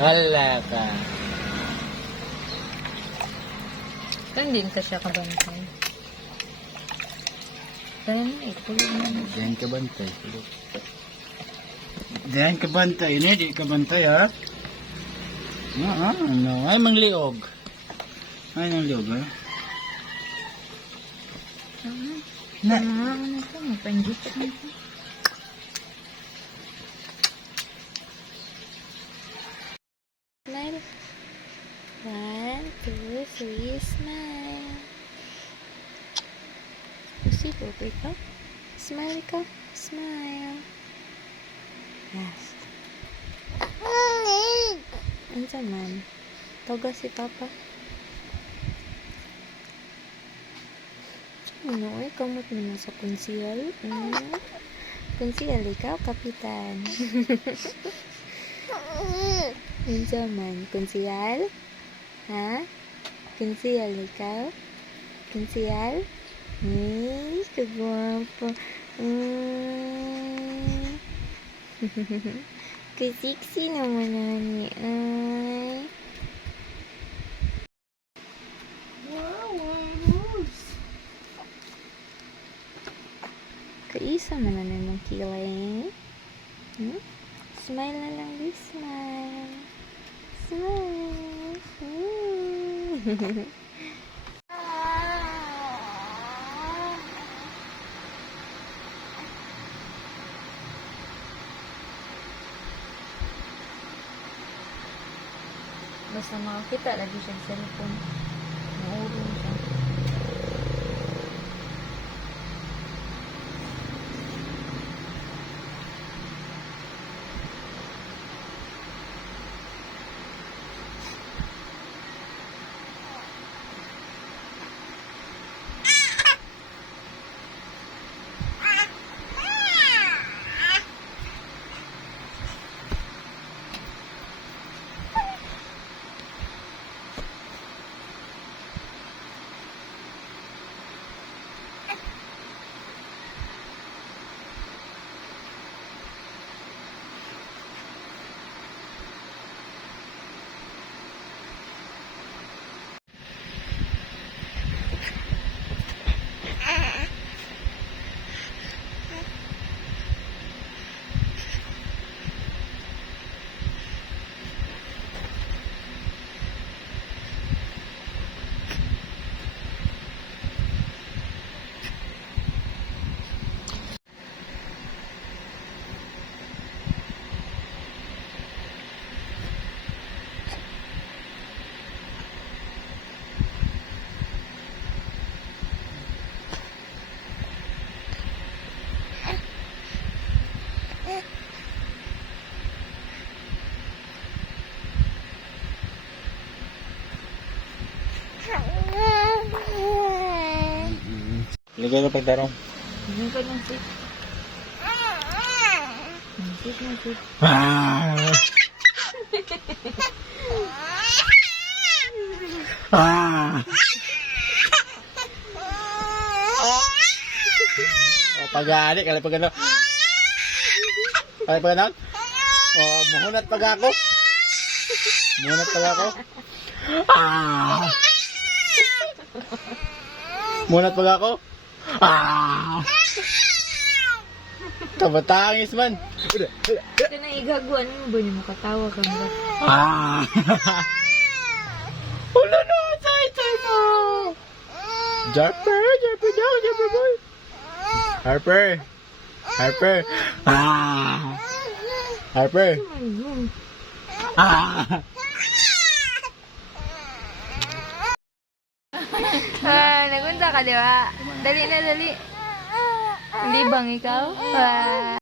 Hala ka. Kan din ka siya kabantay. Kaya na itulog na. Diyan ka bantay. Diyan ka bantay. Ini, di ka bantay, ha? Ano? Ay, mangliog. Ay, mangliog, ha? Na. Ano ito? Mapanggit na ito. Smile. 1, 2, 3, smile. Pusi, okay ka? Smile ka. Smile. Yes. Ano man? Tawag si Papa. Ano ay kamot naman sa konsihal? Konsihal, ikaw, kapitan. Ano man? Konsihal? Ha? Konsihal, ikaw? Konsihal? Ay, kagwapo. Kasiksi naman nani. Ay. Kaisa man na ng kilay. Smile na lang, di smile. Smile. Basta makakita lagi siya sa cellphone. Maurong siya. Ligaw na pagdarong. Hindi ka lang sit. Sit na sit. Pag-aali, kala pag ano. Kala pag ano. Muhunat pag ako. Muhunat pag ako. Muhunat pag ako. Kabatangis man. Ito na igagawa. Ano ba niyo makatawa ka ba? Wala na, say mo. Jarper daw, Jarper boy. Harper. Harper. Nagunta ka, di ba? Dali na, dali. Hindi bang ikaw?